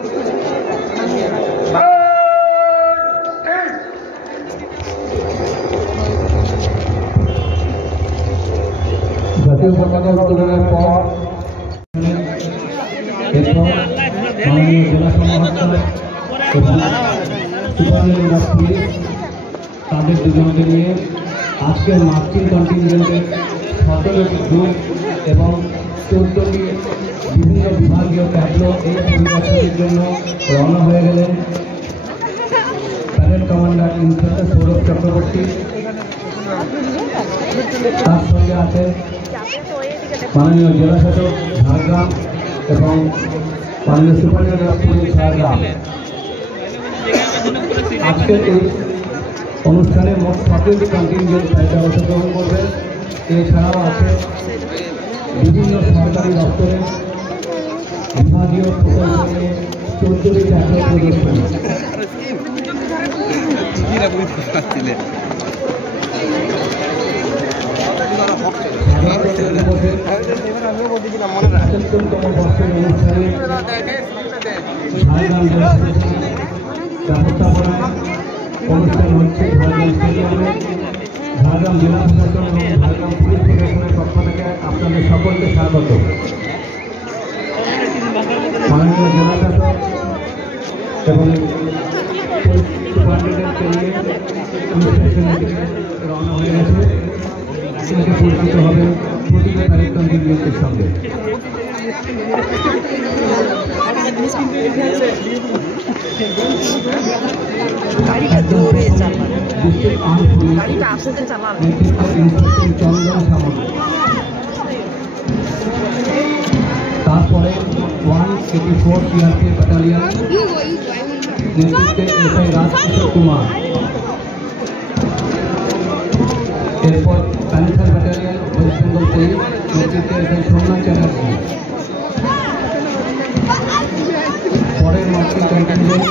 জাতীয় পতাকা উত্তোলনের পর মাননীয় জেলা সমাহর্তা এবং সুপারিনটেন্ডেন্ট অফ পুলিশ তাদের দুজনকে নিয়ে আজকের মার্চিং কন্টিনজেন্টের 17টি গ্রুপ এবং 14টি বিভিন্ন বিভাগীয় ট্যাবলো এই পরিদর্শনের জন্য রওনা হয়ে গেলেন প্যারেড কমান্ডার ইন্সপেক্টর সৌরভ চক্রবর্তী। তার সঙ্গে আছে মাননীয় জেলা শাসক ঝাড়গ্রাম এবং মাননীয় সুপারিনটেন্ডেন্ট অফ পুলিশ ঝাড়গ্রাম। আজকের এই অনুষ্ঠানে মোট 17টি কন্টিনজেন্ট প্যারেডে অংশগ্রহণ করবেন। এছাড়াও আছে বিভিন্ন সরকারি দপ্তরে বিভাগীয় প্রকল্প নিয়ে 14টি ট্যাবলো প্রদর্শনী। পঁচাত্তরতম বর্ষের অনুষ্ঠানে ঝাড়গ্রাম জেলা ব্যবস্থাপনায় অনুষ্ঠান হচ্ছে ঝাড়গ্রাম স্টেডিয়ামে। ঝাড়গ্রাম জেলা প্রশাসন এবং ঝাড়গ্রাম পুলিশ প্রশাসনের পক্ষ থেকে আপনাদের সকলকে স্বাগত। মাননীয় জেলা শাসক এবং সুপারিনটেন্ডেন্টকে নিয়ে অনুষ্ঠানের দিকে রওনা হয়ে গেছে। আপনাকে পরিচিত হবে প্রতিটা প্যারেড কন্টিনজেন্টের সঙ্গে। তারপরে 184 সিআরপিএফ ব্যাটালিয়ন নেতৃত্বে এসআই রাজকিশোর কুমার। এরপর প্যান্থার ব্যাটালিয়ন ওয়েস্ট বেঙ্গল পুলিশ নেতৃত্বে এসআই সোমনাথ চ্যাটার্জি। পরের marching contingent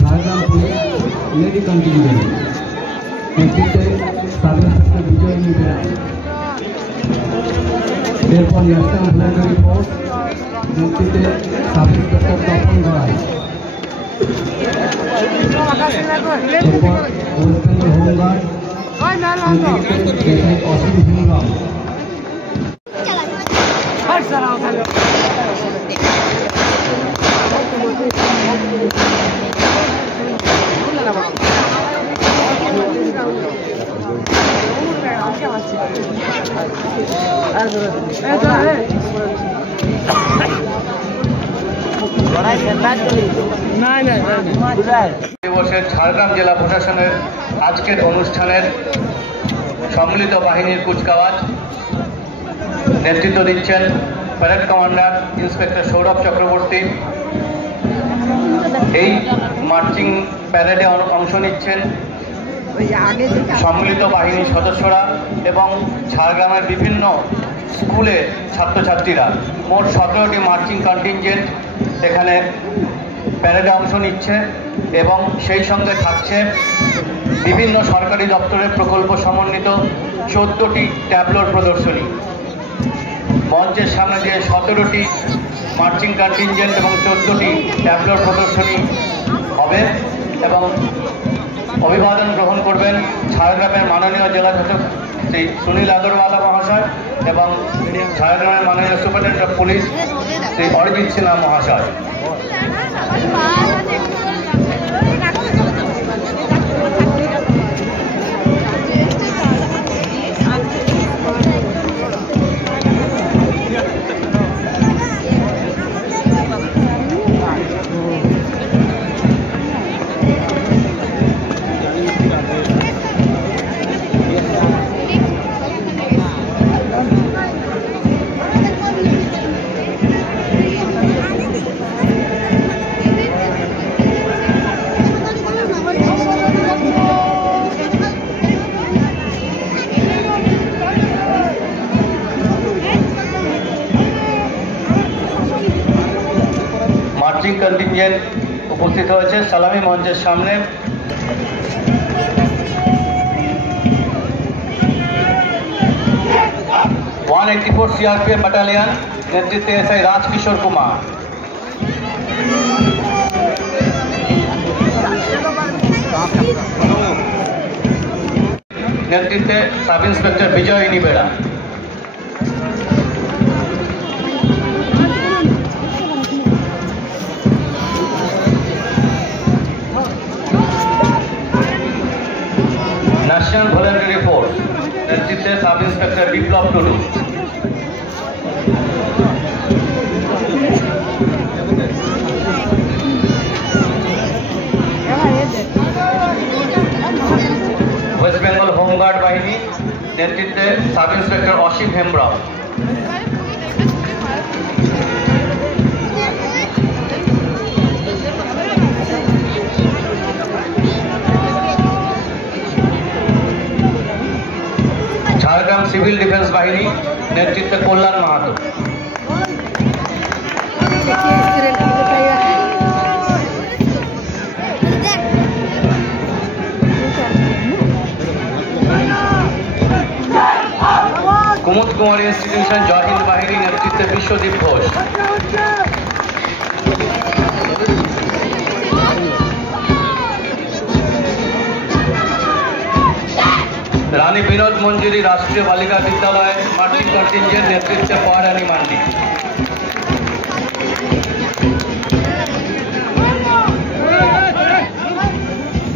Jhargram police lady contingent নেতৃত্বে সাব ইন্সপেক্টর বিজয় মিত্রা। এরপর ন্যাশনাল ভলেন্টারি ফোর্স নেতৃত্বে সাব ইন্সপেক্টর তপন রায়। এরপর ওয়েস্ট বেঙ্গল হোমগার্ড নেতৃত্বে এসআই অসীম হিমরাম। দিবসের ঝাড়গ্রাম জেলা প্রশাসনের আজকের অনুষ্ঠানের সম্মিলিত বাহিনীর কুচকাওয়াজ নেতৃত্ব দিচ্ছেন প্যারেড কমান্ডার ইন্সপেক্টর সৌরভ চক্রবর্তী। এই মার্চিং প্যারেডে অংশ নিচ্ছেন সম্মিলিত বাহিনীর সদস্যরা এবং ঝাড়গ্রামের বিভিন্ন স্কুলের ছাত্রছাত্রীরা। মোট 17টি মার্চিং কন্টিনজেন্ট এখানে প্যারেডে অংশ নিচ্ছে এবং সেই সঙ্গে থাকছে বিভিন্ন সরকারি দপ্তরের প্রকল্প সমন্বিত 14টি ট্যাবলোর প্রদর্শনী। মঞ্চের সামনে যে 17টি মার্চিং কন্টিনজেন্ট এবং 14টি ট্যাবলোর প্রদর্শনী হবে এবং অভিবাদন গ্রহণ করবেন ঝাড়গ্রামের মাননীয় জেলা শাসক শ্রী সুনীল আগরওয়ালা মহাশয় এবং ঝাড়গ্রামের মাননীয় সুপারিনটেন্ডেন্ট অফ পুলিশ শ্রী অরিজিৎ সিনহা মহাশয়। মার্চিং কন্টিনজেন্ট উপস্থিত হয়েছে সালামি মঞ্চের সামনে। CRPF ব্যাটালিয়ন নেতৃত্বে এসআই রাজকিশোর কুমার। নেতৃত্বে সাব ইন্সপেক্টর বিজয় নিবেড়া। ন্যাশনাল ভলেন্টারি ফোর্স নেতৃত্বে সাব ইন্সপেক্টর বিপ্লব টুডু। ওয়েস্ট বেঙ্গল হোমগার্ড বাহিনী নেতৃত্বে সাব ইন্সপেক্টর অসীম হেমব্রম। ঝাড়গ্রাম সিভিল ডিফেন্স বাহিনী নেতৃত্বে কল্যাণ মাহাতো। কুমুদ কুমার ইনস্টিটিউশন জয় হিন্দ বাহিনী নেতৃত্বে বিশ্বদীপ ঘোষ। রানী বিনোদ মঞ্জুরি রাষ্ট্রীয় বালিকা বিদ্যালয় মার্চিং কন্টিনজেন্ট নেতৃত্বে পয়রানী মান্ডি।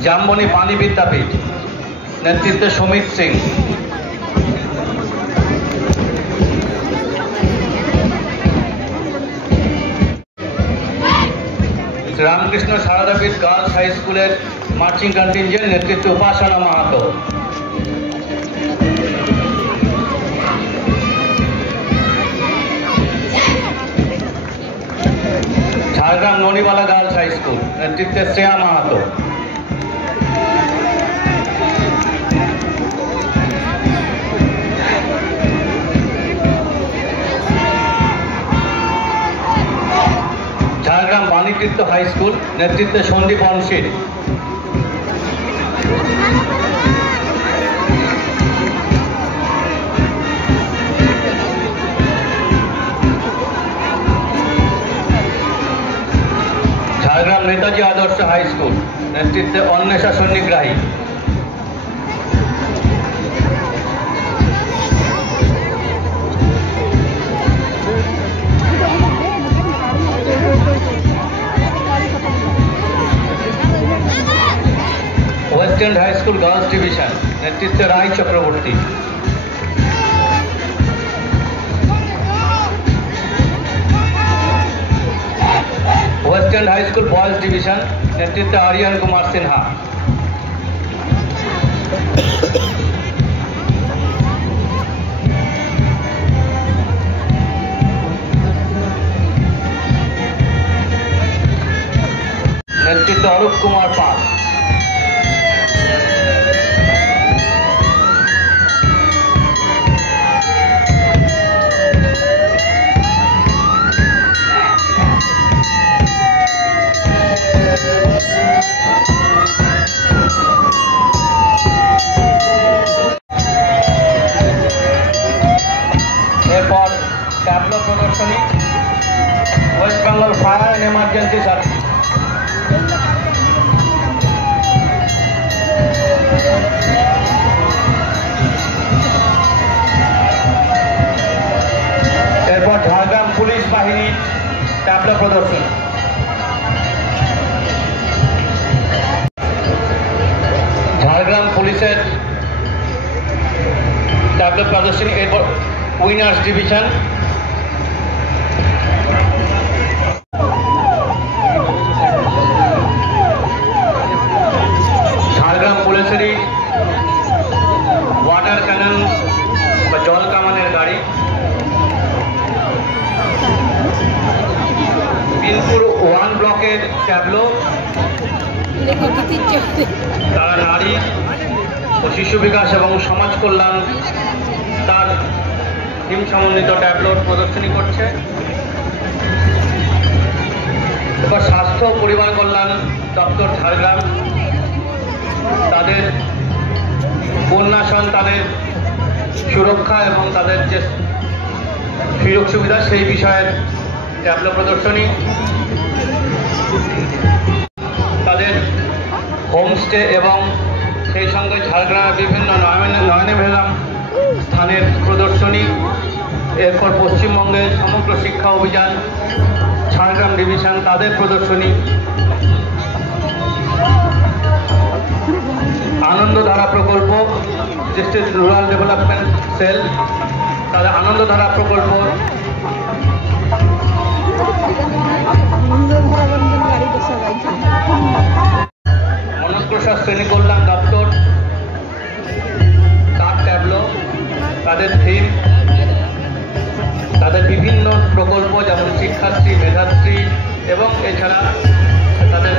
জামবনি পানি বিদ্যাপীঠ নেতৃত্বে সুমিত সিং। রামকৃষ্ণ সারদাপীঠ গার্লস হাই স্কুলের মার্চিং কন্টিনজেন্ট নেতৃত্বে Upasana Mahato. Jhargram Nonibala girls high school নেতৃত্বে শ্রেয়া মাহাতো। ঝাড়গ্রাম বাণীতীর্থ হাই স্কুল নেতৃত্বে সন্দীপ অনশীল। ঝাড়গ্রাম নেতাজি আদর্শ হাই স্কুল নেতৃত্বে Anwesha Sannigrahi. West end high school girls division নেতৃত্বে Roy Chakraborty. West end high school boys division নেতৃত্বে আরিয়ান কুমার সিনহা। নেতৃত্বে অরূপ কুমার পাল। এরপর ট্যাবলো প্রদর্শনী ওয়েস্ট Bengal fire and emergency service. এরপর ঝাড়গ্রাম পুলিশ বাহিনীর ট্যাবলো প্রদর্শনী। ঝাড়গ্রাম পুলিশের ট্যাবলো প্রদর্শনী। এরপর উইনার্স ডিভিশন। ঝাড়গ্রাম পুলিশেরই ওয়াটার ক্যানন বা জল কামানের গাড়ি। বিনপুর 1 ব্লকের ট্যাবলো। তারা নারী ও শিশু বিকাশ এবং সমাজ কল্যাণ তার থিম সমন্বিত ট্যাবলোর প্রদর্শনী করছে। এবার স্বাস্থ্য ও পরিবার কল্যাণ দপ্তর ঝাড়গ্রাম তাদের কন্যা সন্তানের সুরক্ষা এবং তাদের যে সুযোগ সুবিধা সেই বিষয়ের ট্যাবলো প্রদর্শনী। তাদের হোমস্টে এবং সেই সঙ্গে ঝাড়গ্রামের বিভিন্ন নয়নাভিরাম স্থানের প্রদর্শনী, এরপর পশ্চিমবঙ্গের সমগ্র শিক্ষা অভিযান, ঝাড়গ্রাম ডিভিশন তাদের প্রদর্শনী, আনন্দধারা প্রকল্প, ডিস্ট্রিক্ট রুরাল ডেভেলপমেন্ট সেল তাদের আনন্দধারা প্রকল্প, অনগ্রসর শ্রেণী কল্যাণ দপ্তর তার ট্যাবলো, তাদের থিম, তাদের বিভিন্ন প্রকল্প যেমন শিক্ষাশ্রী, মেধাশ্রী এবং এছাড়া তাদের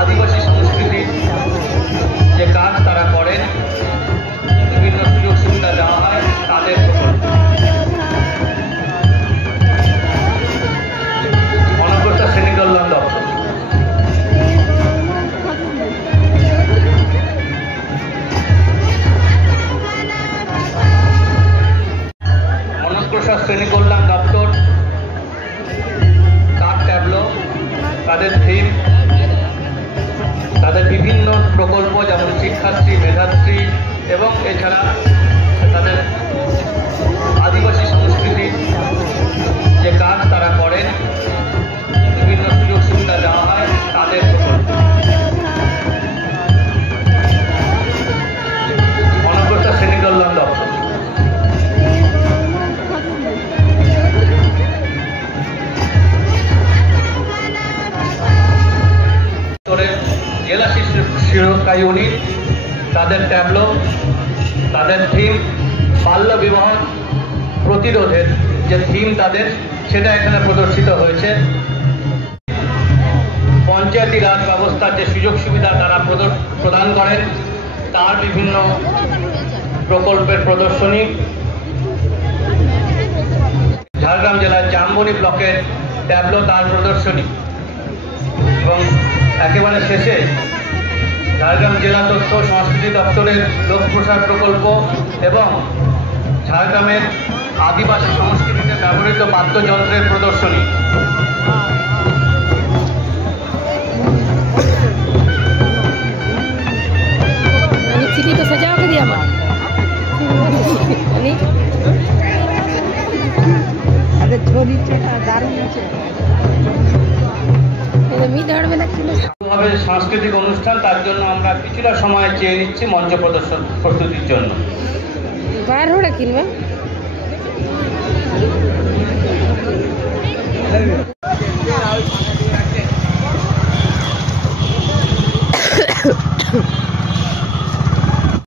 আদিবাসী সংস্কৃতির যে কাজ তারা করেন, বিভিন্ন সুযোগ সুবিধা দেওয়া হয় তাদের প্রকল্প। অনগ্রসর শ্রেণী কল্যাণ দপ্তর শ্রেণী কল্যাণ দপ্তর তার ট্যাবলো, তাদের থিম, তাদের বিভিন্ন প্রকল্প যেমন শিক্ষাশ্রী, মেধাশ্রী এবং এছাড়া তাদের আদিবাসী সংস্কৃতির যে কাজ তারা করেন, বিভিন্ন সুযোগ সুবিধা দেওয়া হয় তাদের প্রকল্প। অনগ্রসর শ্রেণী কল্যাণ দপ্তর জেলা শিশু সুরক্ষা ইউনিট তাদের ট্যাবলো, তাদের থিম, বাল্য বিবাহ প্রতিরোধের যে থিম তাদের সেটা এখানে প্রদর্শিত হয়েছে। পঞ্চায়েতি রাজ ব্যবস্থার যে সুযোগ সুবিধা তারা প্রদান করেন তার বিভিন্ন প্রকল্পের প্রদর্শনী, ঝাড়গ্রাম জেলার জামবনি ব্লকের ট্যাবলো তার প্রদর্শনী এবং একেবারে শেষে ঝাড়গ্রাম জেলা তথ্য সংস্কৃতি দপ্তরের লোক প্রসার প্রকল্প এবং ঝাড়গ্রামের আদিবাসী সংস্কৃতিতে ব্যবহৃত বাদ্যযন্ত্রের প্রদর্শনী। সাংস্কৃতিক অনুষ্ঠান, তার জন্য আমরা কিছুটা সময় চেয়ে নিচ্ছি মঞ্চ প্রদর্শন প্রস্তুতির জন্য। কিনবা